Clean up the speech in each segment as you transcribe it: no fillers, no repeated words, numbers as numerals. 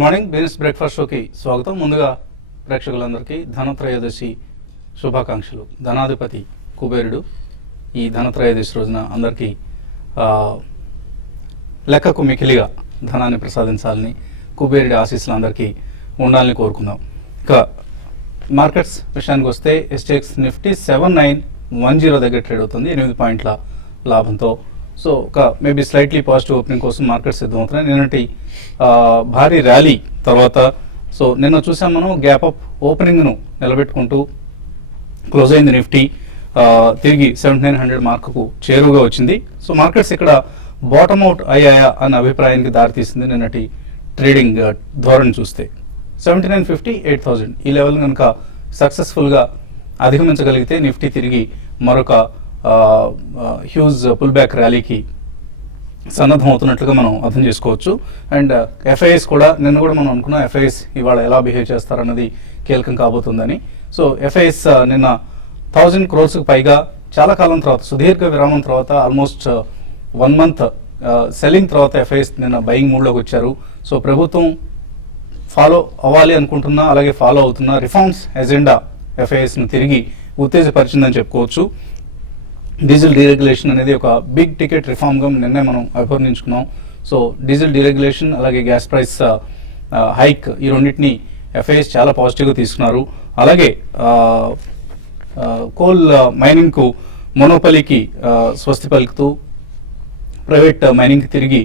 Good morning business breakfast షోకి స్వాగతం. ముందుగా ప్రేక్షకులందరికీ ధనత్రయోదశి శుభాకాంక్షలు. ధనాధిపతి కుబేరుడు ఈ ధనత్రయోదశి రోజున అందరికీ లెక్కకు మికిలిగా ధనాన్ని ప్రసాదించాలని, కుబేరుడి ఆశీస్సులు అందరికీ ఉండాలని కోరుకుందాం. ఇక మార్కెట్స్ విషయానికి వస్తే ఎస్టెక్స్ నిఫ్టీ 7910 దగ్గర ట్రేడ్ అవుతుంది, 8 పాయింట్ల లాభంతో. సో ఒక మేబీ స్లైట్లీ పాజిటివ్ ఓపెనింగ్ కోసం మార్కెట్ సిద్ధమవుతున్నాయి. నిన్నటి భారీ ర్యాలీ తర్వాత సో నిన్న చూసాం మనం గ్యాప్ అప్ ఓపెనింగ్ను నిలబెట్టుకుంటూ క్లోజ్ అయింది నిఫ్టీ. తిరిగి 7900 మార్కుకు చేరువుగా వచ్చింది. సో మార్కెట్స్ ఇక్కడ బాటమ్ అవుట్ అయ్యాయా అన్న అభిప్రాయానికి దారితీసింది నిన్నటి ట్రేడింగ్ ధోరణి చూస్తే. 7950, 8000 ఈ లెవెల్ కనుక సక్సెస్ఫుల్గా అధిగమించగలిగితే నిఫ్టీ తిరిగి మరొక హ్యూజ్ పుల్ బ్యాక్ ర్యాలీకి సన్నద్ధం అవుతున్నట్లుగా మనం అర్థం చేసుకోవచ్చు. అండ్ ఎఫ్ఐఎస్ కూడా నిన్న కూడా మనం అనుకున్నాం ఎఫ్ఐఎస్ ఇవాళ ఎలా బిహేవ్ చేస్తారన్నది కీలకం కాబోతుందని. సో ఎఫ్ఐఎస్ నిన్న 1000 crores పైగా చాలా కాలం తర్వాత, సుదీర్ఘ విరామం తర్వాత, ఆల్మోస్ట్ 1 month సెల్లింగ్ తర్వాత ఎఫ్ఐఎస్ నిన్న బయింగ్ మూడ్లోకి వచ్చారు. సో ప్రభుత్వం ఫాలో అవ్వాలి అనుకుంటున్నా, అలాగే ఫాలో అవుతున్న రిఫార్మ్స్ ఎజెండా ఎఫ్ఐఎస్ను తిరిగి ఉత్తేజపరిచిందని చెప్పుకోవచ్చు. డీజిల్ డీరెగ్యులేషన్ అనేది ఒక బిగ్ టికెట్ రిఫార్మ్గా నిన్నే మనం అభివర్ణించుకున్నాం. సో డీజిల్ డీరెగ్యులేషన్ అలాగే గ్యాస్ ప్రైస్ హైక్ ఈ రెండింటిని ఎఫ్ఐఎస్ చాలా పాజిటివ్గా తీసుకున్నారు. అలాగే కోల్ మైనింగ్కు మొనోపలికి స్వస్తి పలుకుతూ ప్రైవేట్ మైనింగ్కి తిరిగి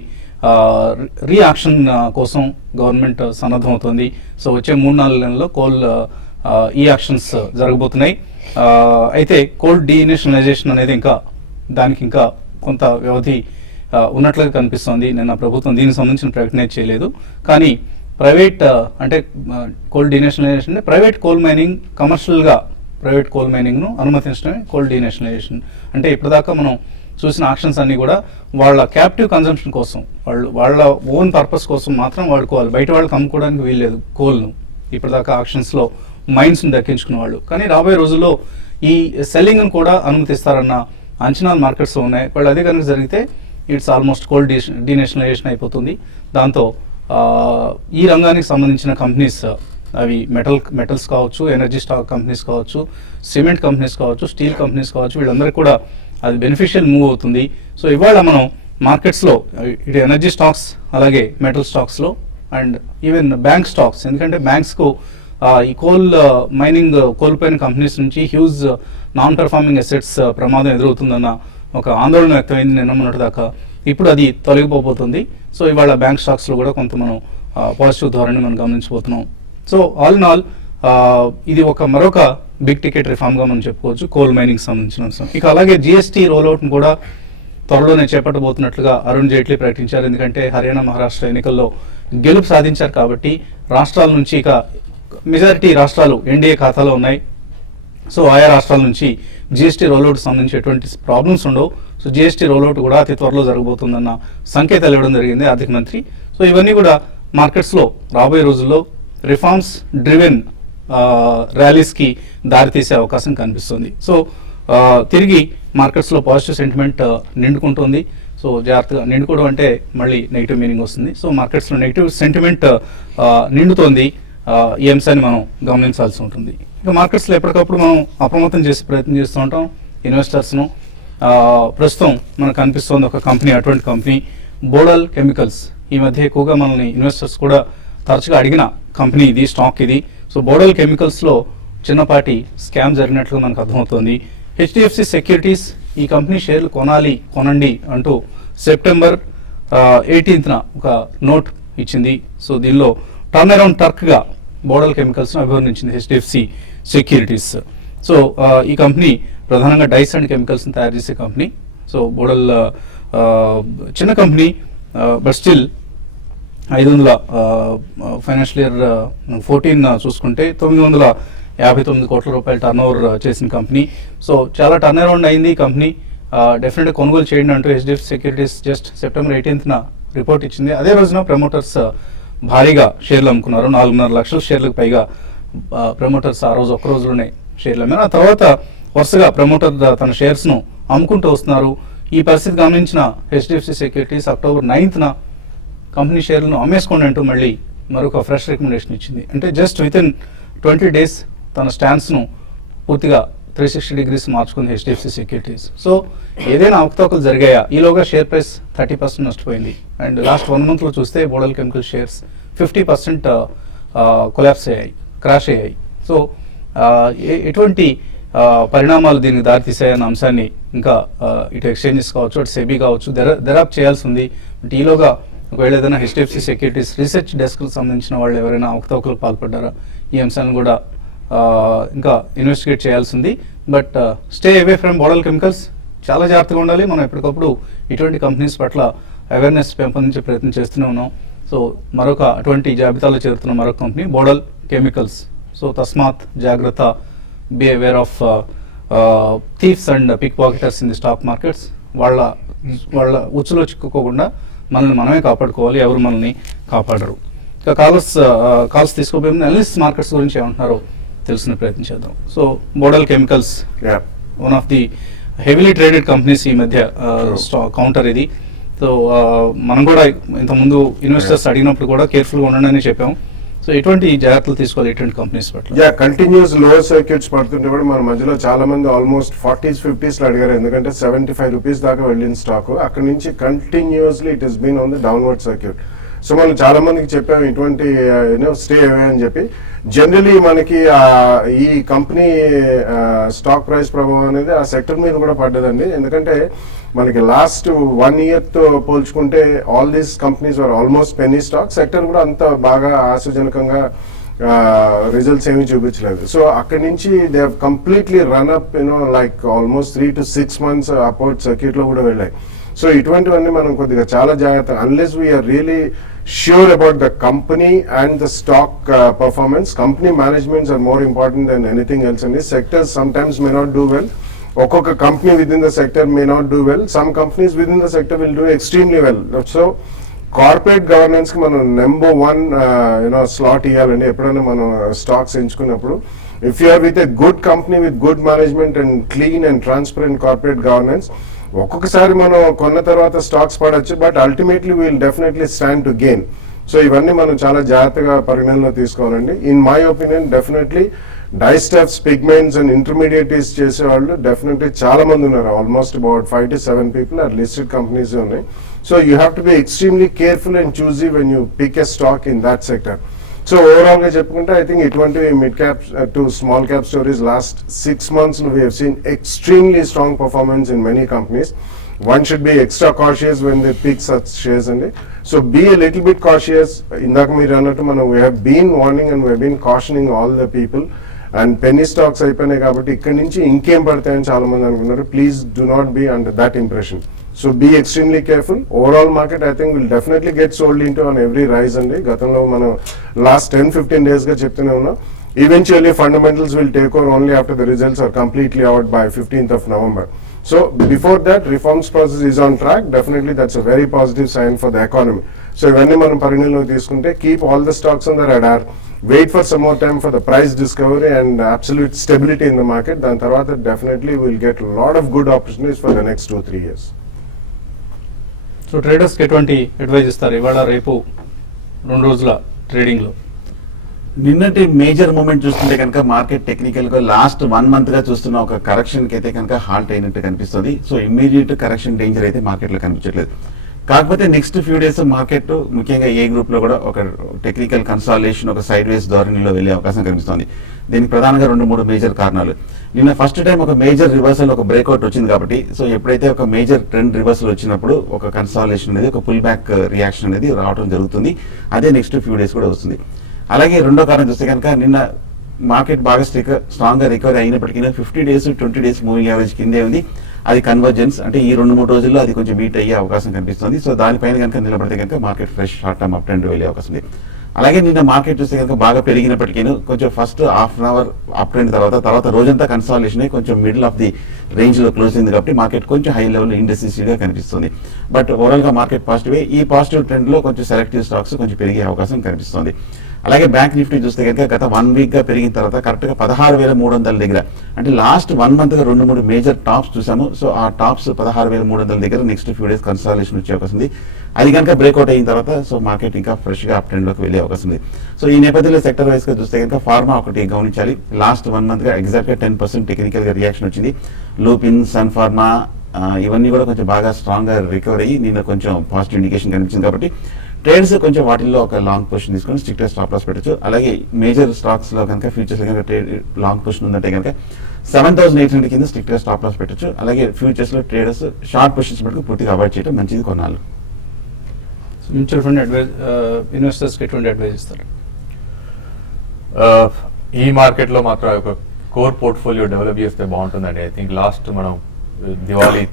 రీయాక్షన్ కోసం గవర్నమెంట్ సన్నద్ధమవుతోంది. సో వచ్చే 3-4 నెలల్లో కోల్ ఈ యాక్షన్స్ జరగబోతున్నాయి. అయితే కోల్ డీనేషనలైజేషన్ అనేది దానికి ఇంకా కొంత వ్యవధి ఉన్నట్లుగా కనిపిస్తోంది. నిన్న ప్రభుత్వం దీనికి సంబంధించిన ప్రకటన చేయలేదు. కానీ ప్రైవేట్ అంటే కోల్ డీనేషనలైజేషన్ అంటే ప్రైవేట్ కోల్ మైనింగ్, కమర్షియల్గా ప్రైవేట్ కోల్ మైనింగ్ను అనుమతించడమే కోల్ డీనేషనలైజేషన్. అంటే ఇప్పటిదాకా మనం చూసిన యాక్షన్స్ అన్నీ కూడా వాళ్ళ క్యాప్టివ్ కన్జంప్షన్ కోసం, వాళ్ళ ఓన్ పర్పస్ కోసం మాత్రం వాడుకోవాలి, బయట వాళ్ళకి అమ్ముకోవడానికి వీల్లేదు కోల్ను. ఇప్పటిదాకా యాక్షన్స్లో మైన్స్ని దక్కించుకున్న వాళ్ళు. కానీ రాబోయే రోజుల్లో ఈ సెల్లింగ్ను కూడా అనుమతిస్తారన్న అంచనాలు మార్కెట్స్లో ఉన్నాయి. వాళ్ళు అదే కనుక జరిగితే ఇట్స్ ఆల్మోస్ట్ కోల్ డీనేషనలైజేషన్ అయిపోతుంది. దాంతో ఈ రంగానికి సంబంధించిన కంపెనీస్, అవి మెటల్స్ కావచ్చు, ఎనర్జీ స్టాక్ కంపెనీస్ కావచ్చు, సిమెంట్ కంపెనీస్ కావచ్చు, స్టీల్ కంపెనీస్ కావచ్చు, వీళ్ళందరికీ కూడా అది బెనిఫిషియల్ మూవ్ అవుతుంది. సో ఇవాళ మనం మార్కెట్స్లో ఇటు ఎనర్జీ స్టాక్స్ అలాగే మెటల్ స్టాక్స్లో అండ్ ఈవెన్ బ్యాంక్ స్టాక్స్, ఎందుకంటే బ్యాంక్స్కు ఈ కోల్ మైనింగ్ కోల్పోయిన కంపెనీస్ నుంచి హ్యూజ్ నాన్ పెర్ఫార్మింగ్ అసెట్స్ ప్రమాదం ఎదురవుతుందన్న ఒక ఆందోళన వ్యక్తమైంది నిన్న మొన్నటి దాకా. ఇప్పుడు అది తొలగిపోతుంది. సో ఇవాళ బ్యాంక్ స్టాక్స్లో కూడా కొంత మనం పాజిటివ్ ధోరణి మనం గమనించబోతున్నాం. సో ఆల్ ఇన్ ఆల్ ఇది మరొక బిగ్ టికెట్ రిఫార్మ్గా మనం చెప్పుకోవచ్చు కోల్ మైనింగ్ సంబంధించిన అంశం. ఇక అలాగే జిఎస్టీ రోల్అవుట్ను కూడా త్వరలోనే చేపట్టబోతున్నట్లుగా అరుణ్ జైట్లీ ప్రకటించారు. ఎందుకంటే హర్యానా, మహారాష్ట్ర ఎన్నికల్లో గెలుపు సాధించారు కాబట్టి రాష్ట్రాల నుంచి ఇక మెజారిటీ రాష్ట్రాలు ఎన్డీఏ ఖాతాలో ఉన్నాయి. సో ఆయా రాష్ట్రాల నుంచి జిఎస్టీ రోల్అవుట్ సంబంధించి ఎటువంటి ప్రాబ్లమ్స్ ఉండవు. సో జిఎస్టీ రోల్అవుట్ కూడా అతి త్వరలో జరగబోతుందన్న సంకేతాలు ఇవ్వడం జరిగింది ఆర్థిక మంత్రి. సో ఇవన్నీ కూడా మార్కెట్స్లో రాబోయే రోజుల్లో రిఫార్మ్స్ డ్రివెన్ ర్యాలీస్కి దారితీసే అవకాశం కనిపిస్తుంది. సో తిరిగి మార్కెట్స్లో పాజిటివ్ సెంటిమెంట్ నిండుకుంటుంది. సో జాగ్రత్తగా, నిండుకోవడం అంటే మళ్ళీ నెగిటివ్ మీనింగ్ వస్తుంది. సో మార్కెట్స్లో నెగిటివ్ సెంటిమెంట్ నిండుతోంది. ఈ అంశాన్ని మనం గమనించాల్సి ఉంటుంది. ఇక మార్కెట్స్లో ఎప్పటికప్పుడు మనం అప్రమత్తం చేసే ప్రయత్నం చేస్తూ ఉంటాం ఇన్వెస్టర్స్ను. ప్రస్తుతం మనకు కనిపిస్తోంది ఒక కంపెనీ, అటువంటి కంపెనీ బోడల్ కెమికల్స్. ఈ మధ్య ఎక్కువగా మనల్ని ఇన్వెస్టర్స్ కూడా తరచుగా అడిగిన కంపెనీ ఇది, స్టాక్ ఇది. సో బోడల్ కెమికల్స్లో చిన్నపాటి స్కామ్ జరిగినట్లుగా మనకు అర్థమవుతోంది. హెచ్డిఎఫ్సి సెక్యూరిటీస్ ఈ కంపెనీ షేర్లు కొనండి అంటూ సెప్టెంబర్ 18న ఒక నోట్ ఇచ్చింది. సో దీనిలో టర్న్ అరౌండ్ టర్క్గా బోడల్ కెమికల్స్ను అభివర్ణించింది హెచ్డిఎఫ్సి సెక్యూరిటీస్. సో ఈ కంపెనీ ప్రధానంగా డైస్ అండ్ కెమికల్స్ని తయారు చేసే కంపెనీ. సో బోడల్ చిన్న company, but still 500 financial year 14 చూసుకుంటే 959 కోట్ల రూపాయలు టర్న్ ఓవర్ చేసిన కంపెనీ. సో చాలా టర్న్ అరౌండ్ అయింది ఈ కంపెనీ. డెఫినెట్గా కొనుగోలు చేయండి అంటూ హెచ్డిఎఫ్సి సెక్యూరిటీస్ జస్ట్ సెప్టెంబర్ 18న రిపోర్ట్ ఇచ్చింది. అదే రోజున ప్రమోటర్స్ భారీగా షేర్లు అమ్ముకున్నారు. 4.5 లక్షల షేర్లకు పైగా ప్రమోటర్స్ ఆ రోజు ఒక్క రోజులోనే షేర్లు అమ్మారు. ఆ తర్వాత వరుసగా ప్రమోటర్ తన షేర్స్ను అమ్ముకుంటూ వస్తున్నారు. ఈ పరిస్థితి గమనించిన హెచ్డిఎఫ్సి సెక్యూరిటీస్ అక్టోబర్ 9న కంపెనీ షేర్లను అమ్మేసుకోండి అంటూ మళ్ళీ మరొక ఫ్రెష్ రికమెండేషన్ ఇచ్చింది. అంటే జస్ట్ విత్ ఇన్ 20 days తన స్టాన్స్ను పూర్తిగా 360 degrees మార్చుకుంది హెచ్డిఎఫ్సి సెక్యూరిటీస్. సో ఏదైనా అవకతవకలు జరిగాయా, ఈలోగా షేర్ ప్రైస్ 30% నష్టపోయింది. అండ్ లాస్ట్ 1 monthలో చూస్తే బోడల్ కెమికల్ షేర్స్ 50% కొలాప్స్ అయ్యాయి, క్రాష్ అయ్యాయి. సో ఎటువంటి పరిణామాలు దీనికి దారితీసాయన్న అంశాన్ని ఇంకా ఇటు ఎక్స్చేంజెస్ కావచ్చు, అటు సెబీ కావచ్చు దర్యాప్తు చేయాల్సి ఉంది. బట్ ఈలోగా ఒకవేళ ఏదైనా హెచ్డిఎఫ్సి సెక్యూరిటీస్ రీసెర్చ్ డెస్క్కు సంబంధించిన వాళ్ళు ఎవరైనా అవకతవకలకు పాల్పడ్డారా, ఈ అంశాన్ని కూడా ఇంకా ఇన్వెస్టిగేట్ చేయాల్సింది. But stay away from Bodal chemicals, చాలా జాగ్రత్తగా ఉండాలి. మనం ఎప్పటికప్పుడు ఇటువంటి కంపెనీస్ పట్ల అవేర్నెస్ పెంపొందించే ప్రయత్నం చేస్తూనే ఉన్నాం. సో మరొక అటువంటి జాబితాలో చేరుతున్న మరొక కంపెనీ బోడల్ కెమికల్స్. సో తస్మాత్ జాగ్రత్త, be aware of thiefs and pick pocketers in the stock markets. వాళ్ళ ఉచ్చులో చిక్కుకోకుండా మనల్ని మనమే కాపాడుకోవాలి, ఎవరు మనల్ని కాపాడరు. ఇక కాల్స్ తీసుకోబోయే అనలిస్ట్ మార్కెట్స్ గురించి ఏమంటున్నారో తెలుసుకునే ప్రయత్నం చేద్దాం. So Bodal chemicals one of the heavily traded companies ఈ మధ్య కౌంటర్ ఇది. సో మనం కూడా ఇంతకుముందు ఇన్వెస్టర్స్ అడిగినప్పుడు కూడా కేర్ఫుల్గా ఉండండి అని చెప్పాము. సో ఎటువంటి జాగ్రత్తలు తీసుకోవాలి ఇటువంటి కంపెనీస్ పట్ల? కంటిన్యూస్ లోవర్ సర్క్యూట్స్ పడుతుంటే కూడా మన మధ్యలో చాలా మంది ఆల్మోస్ట్ 40s 50s అడిగారు, ఎందుకంటే 75 రూపీస్ దాకా వెళ్ళిన స్టాక్. అక్కడ నుంచి continuously it is been on the downward circuit. So మనం చాలా మందికి చెప్పాము ఇటువంటి స్టే అవే అని చెప్పి. జనరలీ మనకి ఈ కంపెనీ స్టాక్ ప్రైస్ ప్రభావం అనేది ఆ సెక్టర్ మీద కూడా పడ్డదండి. ఎందుకంటే మనకి లాస్ట్ 1 year తో పోల్చుకుంటే all these companies are almost penny stock. Sector కూడా అంత బాగా ఆశాజనకంగా రిజల్ట్స్ ఏమీ చూపించలేదు. సో అక్కడి నుంచి they have completely run up like almost 3 to 6 months upper circuit లో కూడా వెళ్ళాయి. సో ఇటువంటివన్నీ మనం కొద్దిగా చాలా జాగ్రత్త, unless we are really sure about the company and the stock performance. Company managements are more important than anything else in this sector. Sometimes may not do well. Okkoka company within the sector may not do well. Some companies within the sector will do extremely well. So corporate governance కి మనం number 1 slot ఇవ్వాలండి ఎప్పుడైనా మనం stocks ఎంచుకున్నప్పుడు. If you are with a good company with good management and clean and transparent corporate governance, ఒక్కొక్కసారి మనం కొన్న తర్వాత స్టాక్స్ పడచ్చు, but ultimately will definitely stand to gain. So ఇవన్నీ మనం చాలా జాగ్రత్తగా పరిగణనలో తీసుకోవాలండి. In my opinion definitely dyestuffs, pigments and intermediates చేసేవాళ్ళు డెఫినెట్లీ చాలా మంది ఉన్నారు. Almost about 5 to 7 people are listed companies ఉన్నాయి. So you have to be extremely careful and choosy when you pick a stock in that sector. So overall గా చెప్పుకుంటే I think ఇటువంటి mid cap to small cap stories last 6 months we have seen extremely strong performance in many companies. One should be extra cautious when they pick such shares and so be a little bit cautious. Indaka meer annattu మనం we have been warning and we have been cautioning all the people, and penny stocks అయిపోయినాయి కాబట్టి ఇక్కడి నుంచి ఇంకేం పడతాయని చాలా మంది అనుకున్నారు. Please do not be under that impression. So be extremely careful. Overall market I think will definitely get sold into on every rise అండి. గతంలో మనం లాస్ట్ 10-15 days గా చెప్తూనే ఉన్నాం. Eventually fundamentals will take over only after the results are completely out by 15th of November. So before that reforms process is on track. Definitely that's a very positive sign for the economy. So ఇవన్నీ మనం పరిగణనలో తీసుకుంటే keep all the stocks on the radar. Wait for some more time for the price discovery and absolute stability in the market. దాని తర్వాత definitely we'll get a lot of good opportunities for the next 2-3 years. So ట్రేడర్స్కి ఎటువంటి advise ఇస్తారు ఇవాళ రేపు 2 రోజుల ట్రేడింగ్లో? నిన్నటి major moment చూస్తుంటే కనుక మార్కెట్ టెక్నికల్ గా లాస్ట్ 1 month గా చూస్తున్న ఒక కరెక్షన్ కి అయితే కనుక హాల్ట్ అయినట్టు కనిపిస్తుంది. సో ఇమ్మీడియట్ కరెక్షన్ డేంజర్ అయితే మార్కెట్ లో కనిపించట్లేదు. కాకపోతే నెక్స్ట్ ఫ్యూ డేస్ మార్కెట్ ముఖ్యంగా ఏ గ్రూప్ లో కూడా ఒక టెక్నికల్ కన్సాలిడేషన్, ఒక సైడ్ వేస్ ధోరణిలో వెళ్లే అవకాశం కనిపిస్తుంది. దీనికి ప్రధానంగా 2-3 మేజర్ కారణాలు. నిన్న ఫస్ట్ టైం ఒక మేజర్ రివర్సల్, ఒక బ్రేక్అవుట్ వచ్చింది కాబట్టి, సో ఎప్పుడైతే ఒక మేజర్ ట్రెండ్ రివర్సల్ వచ్చినప్పుడు ఒక కన్సాలిడేషన్ అనేది, ఒక పుల్ బ్యాక్ రియాక్షన్ అనేది రావడం జరుగుతుంది. అదే నెక్స్ట్ ఫ్యూ డేస్ కూడా వస్తుంది. అలాగే రెండో కారణం చూస్తే కనుక నిన్న మార్కెట్ బాగా స్ట్రాంగ్ గా రికవరీ అయినప్పటికీ 50 days 20 days మూవింగ్ యావరేజ్ కిందే ఉంది. అది కన్వర్జెన్స్ అంటే ఈ 2-3 రోజుల్లో అది కొంచెం బీట్ అయ్యే అవకాశం కనిపిస్తుంది. సో దానిపైన కనుక నిలబడితే కనుక market fresh short term up trend వెళ్ళే అవకాశం ఉంది. అలాగే నిన్న మార్కెట్ చూస్తే కనుక బాగా పెరిగినప్పటికీ కొంచెం first half an hour up trend తర్వాత రోజంతా కన్సాలిడేషన్ కొంచెం మిడిల్ ఆఫ్ ది రేంజ్ లో క్లోజ్ అయింది కాబట్టి మార్కెట్ కొంచెం హై లెవెల్ ఇండెసిసివ్ గా కనిపిస్తుంది. బట్ ఓవరాల్ గా మార్కెట్ పాజిటివ్. ఈ పాజిటివ్ ట్రెండ్ లో కొంచెం సెలెక్టివ్ స్టాక్స్ కొంచెం పెరిగే అవకాశం కనిపిస్తుంది. అలాగే బ్యాంక్ నిఫ్టీ చూస్తే కనుక గత 1 week గా పెరిగిన తర్వాత కరెక్ట్ గా 16,300 దగ్గర, అంటే లాస్ట్ 1 month గా 2-3 మేజర్ టాప్స్ చూసాము. సో ఆ టాప్స్ 16,300 దగ్గర నెక్స్ట్ ఫ్యూ డేస్ కన్సాలిడేషన్ వచ్చే అవకాశం ఉంది. అది కనుక బ్రేక్అవుట్ అయిన తర్వాత సో మార్కెట్ ఇంకా ఫ్రెష్గా అప్ ట్రెండ్లోకి వెళ్ళే అవకాశం ఉంది. సో ఈ నేపథ్యంలో సెక్టర్ వైస్గా చూస్తే కనుక ఫార్మా ఒకటి గమనించాలి. లాస్ట్ 1 మంత్గా ఎగ్జాక్ట్గా 10% టెక్నికల్గా రియాక్షన్ వచ్చింది. లూపిన్, సన్ ఫార్మా ఇవన్నీ కూడా కొంచెం బాగా స్ట్రాంగ్గా రికవర్ అయ్యి నిన్న కొంచెం పాజిటివ్ ఇండికేషన్ కనిపించింది. కాబట్టి ట్రేడ్స్ కొంచెం వాటిల్లో ఒక లాంగ్ పొజిషన్ తీసుకొని స్ట్రిక్ట్ స్టాప్ లాస్ పెట్టచ్చు. అలాగే మేజర్ స్టాక్స్లో కనుక ఫ్యూచర్స్ కనుక లాంగ్ పొజిషన్ ఉందంటే కనుక 7,800 కింద స్ట్రిక్ట్ స్టాప్ లాస్ పెట్టచ్చు. అలాగే ఫ్యూచర్స్లో ట్రేడర్స్ షార్ట్ పొజిషన్స్ పెట్టుకు పూర్తిగా అవాయిడ్ చేయడం మంచిది కొన్నాళ్ళు. మ్యూచువల్ ఫండ్ ఇన్వెస్టర్స్కి ఎటువంటి అడ్వైజ్ ఇస్తారు? ఈ మార్కెట్లో మాత్రం ఒక కోర్ పోర్ట్ఫోలియో డెవలప్ చేస్తే బాగుంటుందండి. ఐ థింక్ లాస్ట్ మనం దివాళీ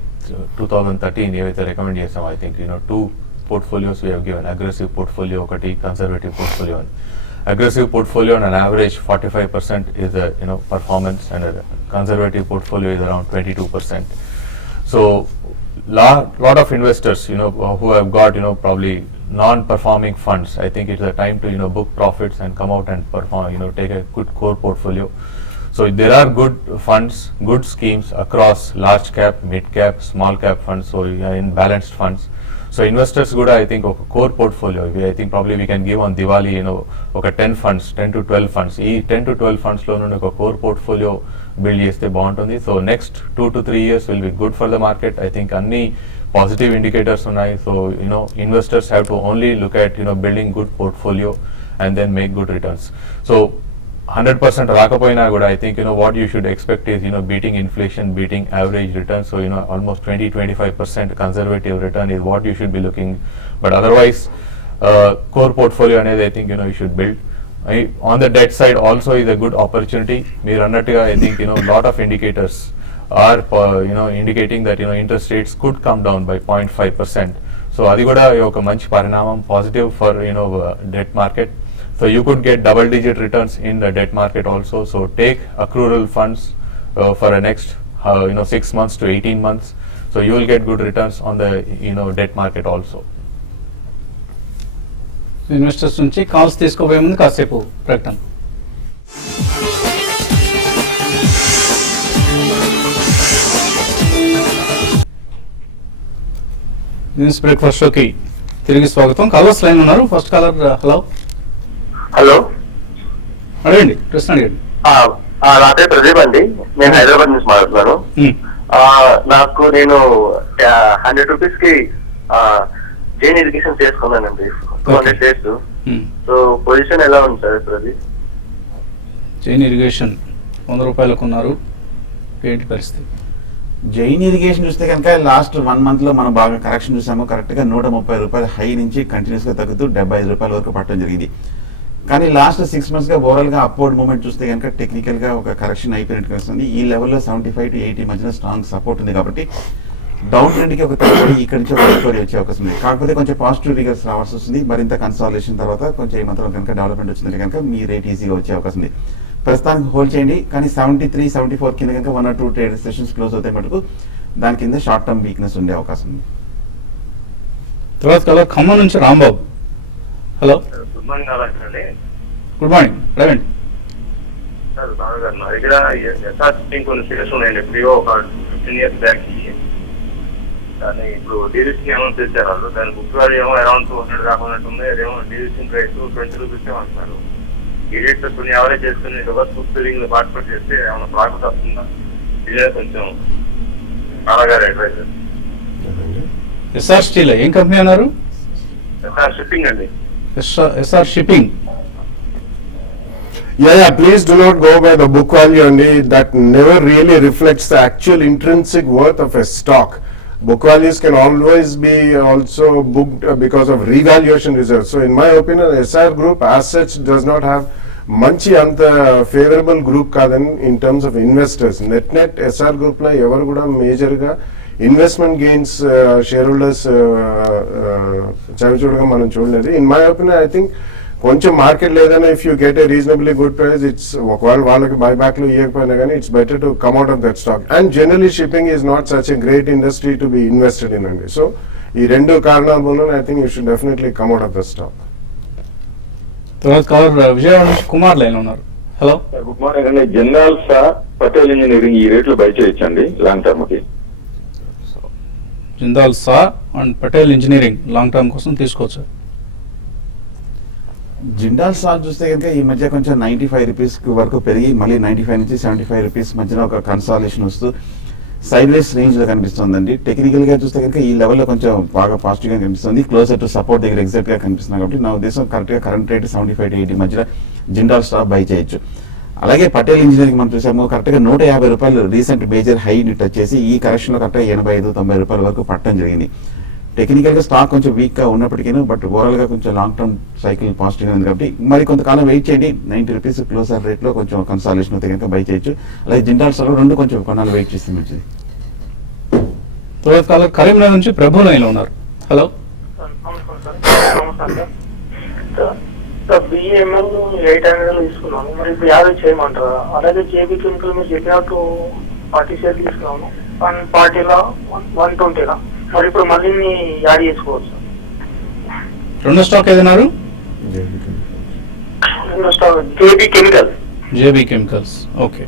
2013 ఏవైతే రికమెండ్ చేసామో I think 2 portfolios we have given, aggressive portfolio ఒకటి, conservative portfolio. Aggressive portfolio on an average 45% is the performance, and a conservative portfolio is around 22%. So lot of investors who have got probably non-performing funds, I think it's the time to book profits and come out and perform, take a good core portfolio. So there are good funds, good schemes across large cap, mid cap, small cap funds, so in balanced funds. So investors kuda I think oka core portfolio, I think probably we can give on Diwali oka 10 funds, 10 to 12 funds, ee 10 to 12 funds lo nundi oka core portfolio build cheste baguntundi. So next 2 to 3 years will be good for the market. I think anni positive indicators unnai. So investors have to only look at building good portfolio and then make good returns. So 100% రాకపోయినా కూడా I think what you should expect is beating inflation, beating average return. So almost 20-25% conservative return is what you should be looking. But otherwise core portfolio అనేది I think you should build. On the debt side also is a good opportunity. మీరు అన్నట్టుగా I think lot of indicators are indicating that interest rates could come down by 0.5%. So అది కూడా ఒక మంచి పరిణామం, positive for debt market. So you could get double-digit returns in the debt market also. So take accrual funds for the next 6 months to 18 months. So you will get good returns on the debt market also. Investors నుంచి calls తీసుకోబోయే ముందు కాసేపు ప్రకటన. News breakfast షోకి తిరిగి స్వాగతం. Callers line ఉన్నారు. First caller hello. Hello, అడగండి, ప్రశ్న అడగండి. నా పేరు ప్రదీప్ అండి, నేను హైదరాబాద్ నుంచి మాట్లాడుతున్నాను. నేను 100 రూపీస్ కి చైన్ ఇరిగేషన్ చేసుకున్నానండి, 200 డేస్. సో పొజిషన్ ఎలా ఉంది సార్ ఇప్పుడు? అది చైన్ ఇరిగేషన్ 100 రూపాయలకు ఉన్నారు, ఏంటి పరిస్థితి? జైన్ ఇరిగేషన్ చూస్తే కనుక లాస్ట్ 1 మంత్ లో మనం బాగా కరెక్షన్ చూసాము. కరెక్ట్ గా 130 రూపాయల హై నుంచి కంటిన్యూస్ గా తగ్గుతూ 75 రూపాయల వరకు పట్టడం జరిగింది. కానీ లాస్ట్ 6 months గా ఓవరాల్ గా అప్వర్డ్ మూవ్మెంట్ చూస్తే కనుక టెక్నికల్ గా ఒక కరెక్షన్ అయిపోయినట్టు వస్తుంది. ఈ లెవెల్లో 75 to 80 మధ్యన స్ట్రాంగ్ సపోర్ట్ ఉంది. కాబట్టి డౌన్ ట్రెండ్ కి ఒక తగ్గుబడి ఇక్కడ నుంచి ఒక రికవరీ వచ్చే అవకాశం ఉంది. కాకపోతే కొంచెం పాజిటివ్ రిగర్స్ రావాల్సి వస్తుంది. మరింత కన్సాలిడేషన్ తర్వాత కొంచెం ఈ మంత్రం కనుక డెవలప్మెంట్ వచ్చిందంటే కనుక మీ రేట్ ఈజీగా వచ్చే అవకాశం ఉంది. ప్రస్తుతానికి హోల్డ్ చేయండి. కానీ 73, 74 కింద కనుక 1 or 2 ట్రేడ్ సెషన్స్ క్లోజ్ అవుతాయి మటుకు దాని కింద షార్ట్ టర్మ్ వీక్నెస్ ఉండే అవకాశం ఉంది. తర్వాత కలర్ ఖమ్మం నుంచి రాంబాబు. Hello, good morning. అలాగే గుడ్ మార్నింగ్, అడగండి. సార్ బాగా గారు, నా దగ్గర ఎస్ఆర్ఎస్పీ కొన్ని షేర్స్ ఉన్నాయండి. ఎప్పుడో ఒక 15 years బ్యాక్. దాన్ని ఇప్పుడు డీలిస్టింగ్ అమౌంట్ తెచ్చారు వాళ్ళు. దాని బుక్ వాల్యూ ఏమో అరౌండ్ 200 కాకున్నట్టుంది. అదేమో డీలిస్టింగ్ ప్రైస్ 20 రూపీస్ అంటున్నారు. ఈ రేట్ కొన్ని ఎవరేజ్ చేసుకుని రివర్స్ బుక్ బిల్లింగ్ పార్టిసిపేట్ చేస్తే ఏమైనా ప్రాఫిట్ వస్తుందా? ఇదే కొంచెం బాగా అడ్వైజ్. ఎస్ఆర్ స్టీల్ ఏం కంపెనీ అన్నారు? ఎస్ఆర్ షిప్పింగ్ అండి. SR shipping. Yeah, please do not go by the book value only. That never really reflects the actual intrinsic worth of a stock. Book values can always be also booked because of revaluation reserves. So in my opinion, SR Group as such does not have మంచి అంత favourable group కాదని in terms of investors. Net SR group లో ఎవరు కూడా major గా investment gains share holders చవి చూడగా మనం చూడలేదు. In my opinion I think కొంచెం మార్కెట్ లేదన్నా if you get a reasonably good price, it's ఒకవేళ వాళ్ళకి బైబ్యాక్ లో ఇవ్వకపోయినా కానీ it's better to come out of that stock. And generally shipping is not such a great industry to be invested in అండి. So ఈ రెండు కారణాల వల్ల I think you should definitely come out of the stock. తర్వాత cover Vijayawada నుంచి Kumar line ఉన్నారు. Hello, good morning అండి. జనరల్స్ పటేల్ ఇంజనీరింగ్ ఈ రేట్లు బై చేయొచ్చండి లాంగ్ టర్మ్ కి? Jindal saw and Patel engineering long term కోసం తీసుకోవచ్చు. జిండాల్ స్టాక్ చూస్తే కనుక ఈ మధ్య కొంచెం 95 రూపీస్ వరకు పెరిగి మళ్ళీ 95 నుంచి 75 రూపీస్ మధ్యలో ఒక కన్సాలేషన్ వస్తూ సైడ్ వేస్ రేంజ్ లో కనిపిస్తుందండి. టెక్నికల్ గా చూస్తే కనుక ఈ లెవెల్లో కొంచెం బాగా పాజిటివ్ గా కనిపిస్తుంది. క్లోజర్ టు సపోర్ట్ దగ్గర ఎగ్జాక్ట్ గా కనిపిస్తుంది కాబట్టి నా ఉద్దేశం కరెక్ట్ గా కరెంట్ రేట్ 75 to 80 మధ్యలో జిండాల్ స్టాక్ బై చేయొచ్చు. అలాగే పటేల్ ఇంజనీరింగ్ మనం చూసాము కరెక్ట్ గా 150 రూపాయలు రీసెంట్ మేజర్ హై ని టచ్ చేసి ఈ కరెక్షన్ లో కరెక్ట్ గా 85-90 రూపాయల వరకు పట్టడం జరిగింది. టెక్నికల్ గా స్టాక్ కొంచెం వీక్ గా ఉన్నప్పటికీ బట్ ఓవరాల్ గా కొంచెం లాంగ్ టర్మ్ సైకిల్ పాజిటివ్ గా ఉంది కాబట్టి మరి కొంతకాలం వెయిట్ చేయండి. 90 రూపీస్ క్లోజర్ రేట్ లో కొంచెం కన్సాలేషన్ అయితే కనుక బై చేయొచ్చు. అలాగే జిండాల్ స్టాక్ రెండు కొంచెం కొన్నాళ్ళు వెయిట్ చేస్తే మంచిది. తర్వాత కాలం కరీంనగర్ నుంచి ప్రభు లైన్ లో ఉన్నారు. హలో, బిఎంఎల్ 800 తీసుకున్నాను, మరి ఇప్పుడు 50 చేయమంటారా? అలాగే జేబీ కెమికల్ మీరు చెప్పినట్టు 40 షేర్ తీసుకున్నాను, 140లా 120లా, మరి ఇప్పుడు మళ్ళీ యాడ్ చేసుకోవచ్చు. రెండో స్టాక్ ఏదన్నారు? JB chemical. JB chemicals. Okay.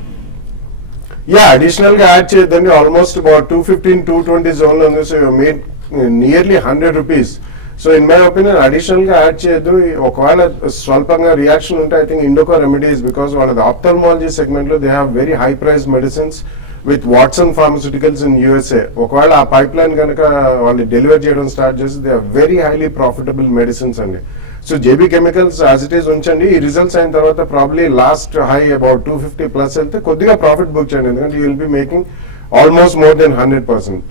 Yeah, additional గా యాడ్ చేయొద్దండి. ఆల్మోస్ట్ అబౌట్ 215-220 జోన్ లో ఉంది. So you made nearly 100 rupees. So in my opinion additional గా యాడ్ చేయొద్దు. ఒకవేళ స్వల్పంగా రియాక్షన్ ఉంటే I think Indoco remedies, because వాళ్ళది ఆప్థల్మాలజీ సెగ్మెంట్ లో they have very high price medicines with Watson pharmaceuticals in USA. ఒకవేళ ఆ పైప్ లైన్ కనుక వాళ్ళు డెలివర్ చేయడం స్టార్ట్ చేసి they are very highly profitable medicines అండి. So JB chemicals as it is ఉంచండి. ఈ రిజల్ట్స్ అయిన తర్వాత probably last high about 250 plus వెళ్తే కొద్దిగా ప్రాఫిట్ బుక్ చేయండి, ఎందుకంటే you will be making almost more than 100%.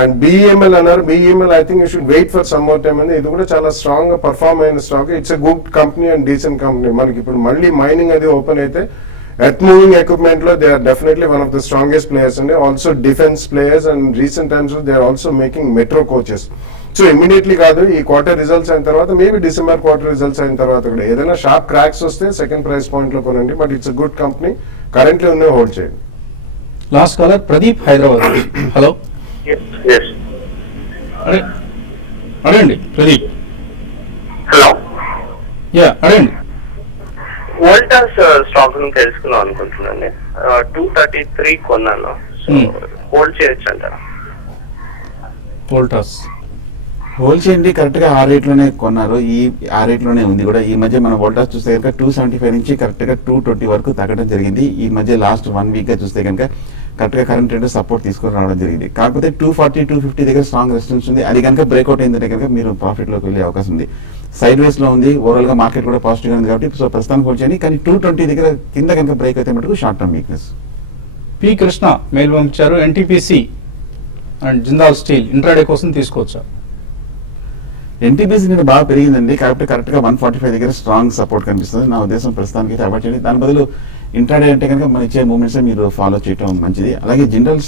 And BEML అన్నారు. BEML I think you should wait for some more time అండి. ఇది కూడా చాలా స్ట్రాంగ్ గా పర్ఫార్మ్ అయిన stock. It's a good company and decent company. మనకి ఇప్పుడు మళ్ళీ మైనింగ్ అది ఓపెన్ అయితే ఎర్త్ మూవింగ్ ఎక్విప్మెంట్ లో they are definitely one of the strongest players అండి. Also defence players and recent times లో they are also making metro coaches. So immediately కాదు, ఈ క్వార్టర్ రిజల్ట్స్ అయిన తర్వాత మేబీ డిసెంబర్ క్వార్టర్ రిజల్ట్స్ అయిన తర్వాత కూడా ఏదైనా షార్ప్ క్రాక్స్ వస్తే సెకండ్ ప్రైస్ పాయింట్ లో కొనండి. But it's a good company, currently ఉన్న హోల్డ్ చేయండి. Last caller Pradeep, Hyderabad. Hello, అడగండి ప్రదీప్. హలో, యా అడగండి. వోల్టాస్ స్టాక్ తెలుసుకుందాం అనుకుంటున్నాను. 233 కొన్నాను, హోల్డ్ చేయొచ్చు అంటారా? వోల్టాస్ హోల్డ్ చేయండి. కరెక్ట్ గా ఆ రేట్ లోనే కొన్నారు, ఆ రేట్ లోనే ఉంది కూడా. ఈ మధ్య మన వోల్టాస్ చూస్తే కనుక 275 నుంచి కరెక్ట్ గా 220 వరకు తగ్గడం జరిగింది. ఈ మధ్య లాస్ట్ 1 వీక్ గా చూస్తే కనుక కరెక్ట్ గా కరెంట్ రేట్ సపోర్ట్ తీసుకొని రావడం జరిగింది. కాకపోతే 240-250 దగ్గర స్ట్రాంగ్ రెసిస్టెన్స్ ఉంది. అది కనుక బ్రేక్అవుట్ అయిందంటే కనుక మీరు ప్రాఫిట్ లోకి వెళ్ళే అవకాశం ఉంది. సైడ్ వేస్ లో ఉంది, ఓవరాల్ గా మార్కెట్ కూడా పాజిటివ్ గా ఉంది కాబట్టి సో ప్రస్తుతానికి హోల్డ్ చేయండి. కానీ 220 దగ్గర కింద కనుక బ్రేక్ అయితే మటుకు short term weakness. P Krishna mail పంపించారు. NTPC and Jindal steel intraday కోసం తీసుకోవచ్చా? ఎన్టీపీసీ నేను బాగా పెరిగిందండి, కాబట్టి కరెక్ట్ గా 145 దగ్గర స్ట్రాంగ్ సపోర్ట్ కనిపిస్తుంది. నా ఉద్దేశం ప్రస్తుతానికి అయితే అవాయిడ్ చేయండి. దాని బదులు ఇంట్రాడే అంటే కనుక మన ఇచ్చే మూవ్మెంట్స్ మీరు ఫాలో చేయడం మంచిది. అలాగే జిందాల్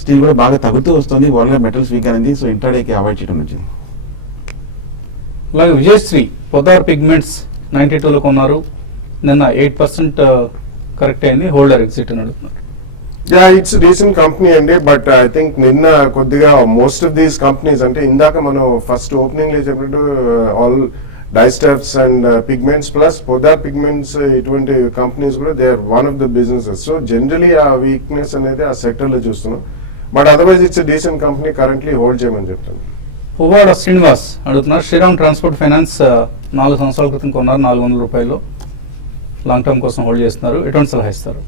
స్టీల్ కూడా బాగా తగ్గుతూ వస్తుంది, ఓవరాల్ గా మెటల్స్ వీక్ అనేది, సో ఇంట్రాడేకి అవాయిడ్ చేయడం మంచిది. అలాగే విజయశ్రీ పొదార్ పిగ్మెంట్స్ 92లో కొన్నారు, నిన్న 8% కరెక్ట్ అయింది, హోల్డర్ ఎగ్జిట్ అని అడుగుతున్నారు. యా, ఇట్స్ డీసెంట్ కంపెనీ అండి. బట్ ఐ థింక్ నిన్న కొద్దిగా మోస్ట్ ఆఫ్ దీస్ కంపెనీస్ అంటే ఇందాక మనం ఫస్ట్ ఓపెనింగ్ లో చెప్పినట్టు all dyestuffs and pigments plus Poddar pigments ఇటువంటి కంపెనీస్ కూడా they are one of the businesses. So generally ఆ వీక్నెస్ అనేది ఆ సెక్టర్ లో చూస్తున్నాం. But otherwise it's decent company, currently hold చేయమని చెప్తాను. పువ్వాడ శ్రీనివాస్ అడుగుతున్నారు. శ్రీరామ్ ట్రాన్స్పోర్ట్ ఫైనాన్స్ 4 సంవత్సరాల క్రితం కొన్నారు, 400 రూపాయలు లాంగ్ టర్మ్ కోసం హోల్డ్ చేస్తున్నారు. ఎటువంటి సలహా ఇస్తారు?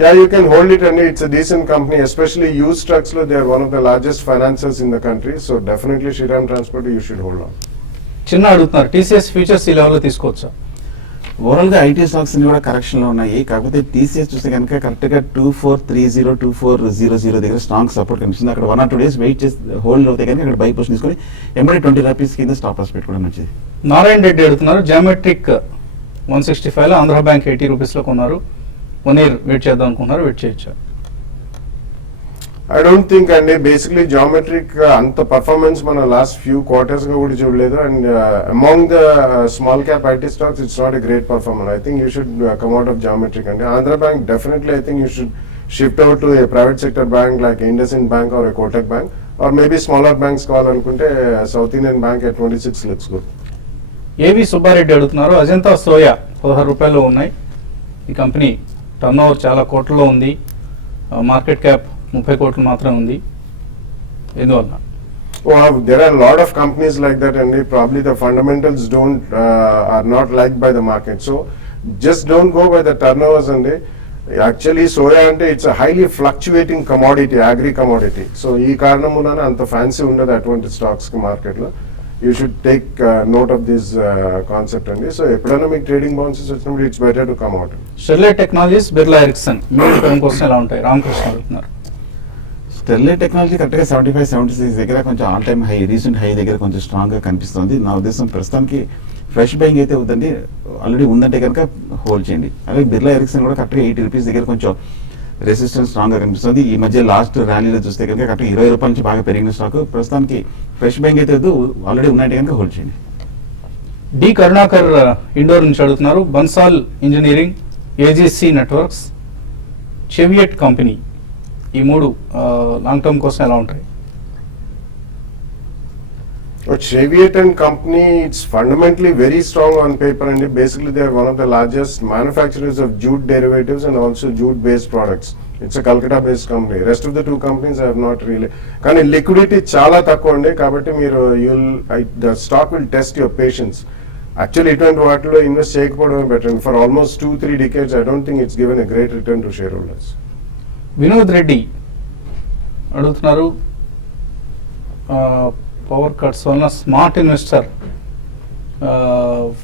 Yeah, you can hold it and it's a decent company, especially used trucks lo they are one of the largest financiers in the country, so definitely Shriram Transport you should hold on. చిన్న అడుగుతున్నారు. TCS futures ఈ లెవెల్లో తీసుకోవచ్చా? Overall గా IT stocks కూడా correction లో ఉన్నాయి. కాకపోతే టీసీఎస్ చూస్తే కనుక కరెక్ట్ గా 2430-2400 దగ్గర స్ట్రాంగ్ సపోర్ట్ కనిపిస్తుంది. అక్కడ 1 or 2 days వెయిట్ చేసి హోల్డ్ అవుతాయి కనుక అక్కడ బై పొజిషన్ తీసుకొని ఎంబడి 20 రూపీస్ కింద స్టాప్ లాస్ పెట్టుకోవడం మంచిది. నారాయణ రెడ్డి అడుగుతున్నారు. జామెట్రిక్ 165లో ఆంధ్ర బ్యాంక్ 80 రూపీస్లో కొన్నారు, 1 year వెయిట్ చేద్దాం అనుకున్నారు, వెయిట్ చేయొచ్చా? I don't think అండి బేసిక్లీ జామెట్రిక్ అంత పర్ఫార్మెన్స్ మన లాస్ట్ ఫ్యూ క్వార్టర్స్ గా కూడా చూడలేదు. And among the small cap IT stocks it's not a great performer. I think you should come out of Geometric అండి. Andhra bank definitely I think you should shift out to a private sector bank like IndusInd bank or a Kotak bank or maybe smaller banks కావాలనుకుంటే South Indian bank at 26 looks good. ఏవి సుబ్బారెడ్డి అడుగుతున్నారు. Ajanta soya 16 రూపాయలు ఉన్నాయి. ఈ company turn over చాలా కోట్లలో ఉంది, market cap 30 కోట్లు మాత్రమే ఉంది. ఎందువల్ల? Wow, there are a lot of companies like that, and probably the fundamentals are not liked by the market. So just don't go by the turnovers, and actually soya ante it's a highly fluctuating commodity, agri commodity. So ee karanam munana anta fancy undadu atvanti stocks ki market lo. You should take note of this concept, and so eppudaina meek trading bounces vachinappudu it's better to come out. Sterlite Technologies, Birla Ericsson medium కోసం ఎలా ఉంటాయి? రామకృష్ణ అడుగుతున్నారు. Sterlite technology కరెక్ట్గా 75-76 దగ్గర కొంచెం all time high, recent high దగ్గర కొంచెం స్ట్రాంగ్గా కనిపిస్తుంది. నా ఉద్దేశం ప్రస్తుతానికి ఫ్రెష్ బయింగ్ అయితే వద్దండి, ఆల్రెడీ ఉందంటే కనుక హోల్డ్ చేయండి. అలాగే బిర్లా ఎరిక్సన్ కూడా కరెక్ట్గా 80 రూపీస్ దగ్గర కొంచెం రెసిస్టెన్స్ స్ట్రాంగ్గా కనిపిస్తుంది. ఈ మధ్య లాస్ట్ ర్యాలీలో చూస్తే కనుక కరెక్ట్గా 20 రూపాయల నుంచి బాగా పెరిగిన స్టాక్. ప్రస్తుతానికి ఫ్రెష్ బయింగ్ అయితే వద్దు, ఆల్రెడీ ఉన్నాయంటే కనుక హోల్డ్ చేయండి. డి కరుణాకర్ ఇండోర్ నుంచి అడుగుతున్నారు. Bansal engineering, AGC networks, Cheviot company, ఈ మూడు లాంగ్ టర్మ్ కోసం ఎలా ఉంటాయి? Cheviot and company, it's fundamentally very strong on paper, and basically they are one of the largest manufacturers of jute derivatives and also jute based products. It's a Calcutta based company. Rest of the two companies I have not really, కానీ liquidity చాలా తక్కువ ఉండే కాబట్టి మీరు the stock will test your patience. Actually ఇటువంటి వాటిలో invest చేయకపోవడమే better. For almost 2-3 decades I don't think it's given a great return to shareholders. Vinod Reddy అడుగుతున్నారు. Power cuts వలన స్మార్ట్ ఇన్వెస్టర్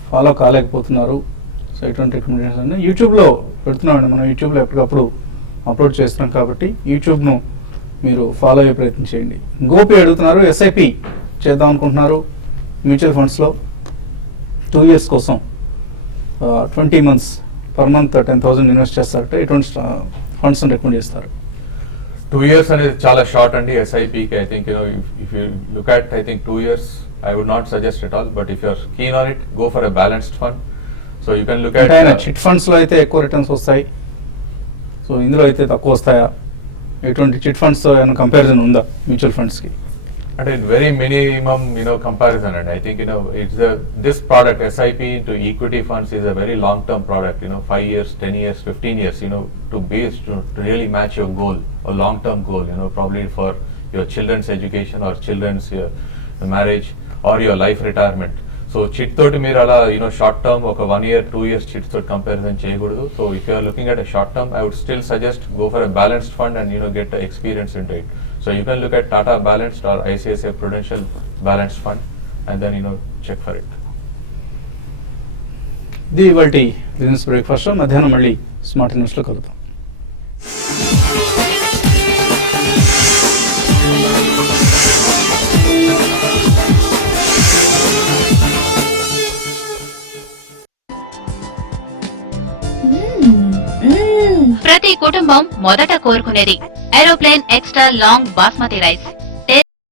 ఫాలో కాలేకపోతున్నారు. సో ఇటువంటి రికమెండేషన్ యూట్యూబ్లో పెడుతున్నామండి, మనం యూట్యూబ్లో ఎప్పటికప్పుడు అప్లోడ్ చేస్తున్నాం కాబట్టి యూట్యూబ్ను మీరు ఫాలో అయ్యే ప్రయత్నం చేయండి. గోపి అడుగుతున్నారు. ఎస్ఐపి చేద్దాం అనుకుంటున్నారు మ్యూచువల్ ఫండ్స్లో 2 years కోసం 20 months per month 10,000 ఇన్వెస్ట్ చేస్తారంటే ఎటువంటి ఫండ్స్ రికమెండ్ చేస్తారు? 2 years అనేది చాలా షార్ట్ అండి ఎస్ఐపికి. I think if you look at I think 2 years I would not suggest at all, but if you are keen on it, go for a balanced fund. So you can look at chit funds లో అయితే ఎక్కువ returns వస్తాయి, so ఇందులో అయితే తక్కువ వస్తాయా? ఎటువంటి chit funds ఏమైనా కంపారిజన్ ఉందా మ్యూచువల్ ఫండ్స్ కి? అంటే very minimum comparison, and I think it's this product SIP into equity funds is a very long term product, 5 years, 10 years, 15 years, to really match your goal, a long term goal, probably for your children's education or children's marriage or your life retirement. So chit toti meer ala short term oka 1 year 2 years chits toti comparison cheyakudu. So if you are looking at a short term, I would still suggest go for a balanced fund and get experience into it. So you can look at Tata Balanced or ICICI Prudential Balanced Fund and then check for it. ఇది ఇవాల్టి business breakfast. మధ్యాహ్నం మళ్ళీ smart invest లో కలుద్దాం. ప్రతి కుటుంబం మొదట కోరుకునేది aeroplane extra long basmati rice.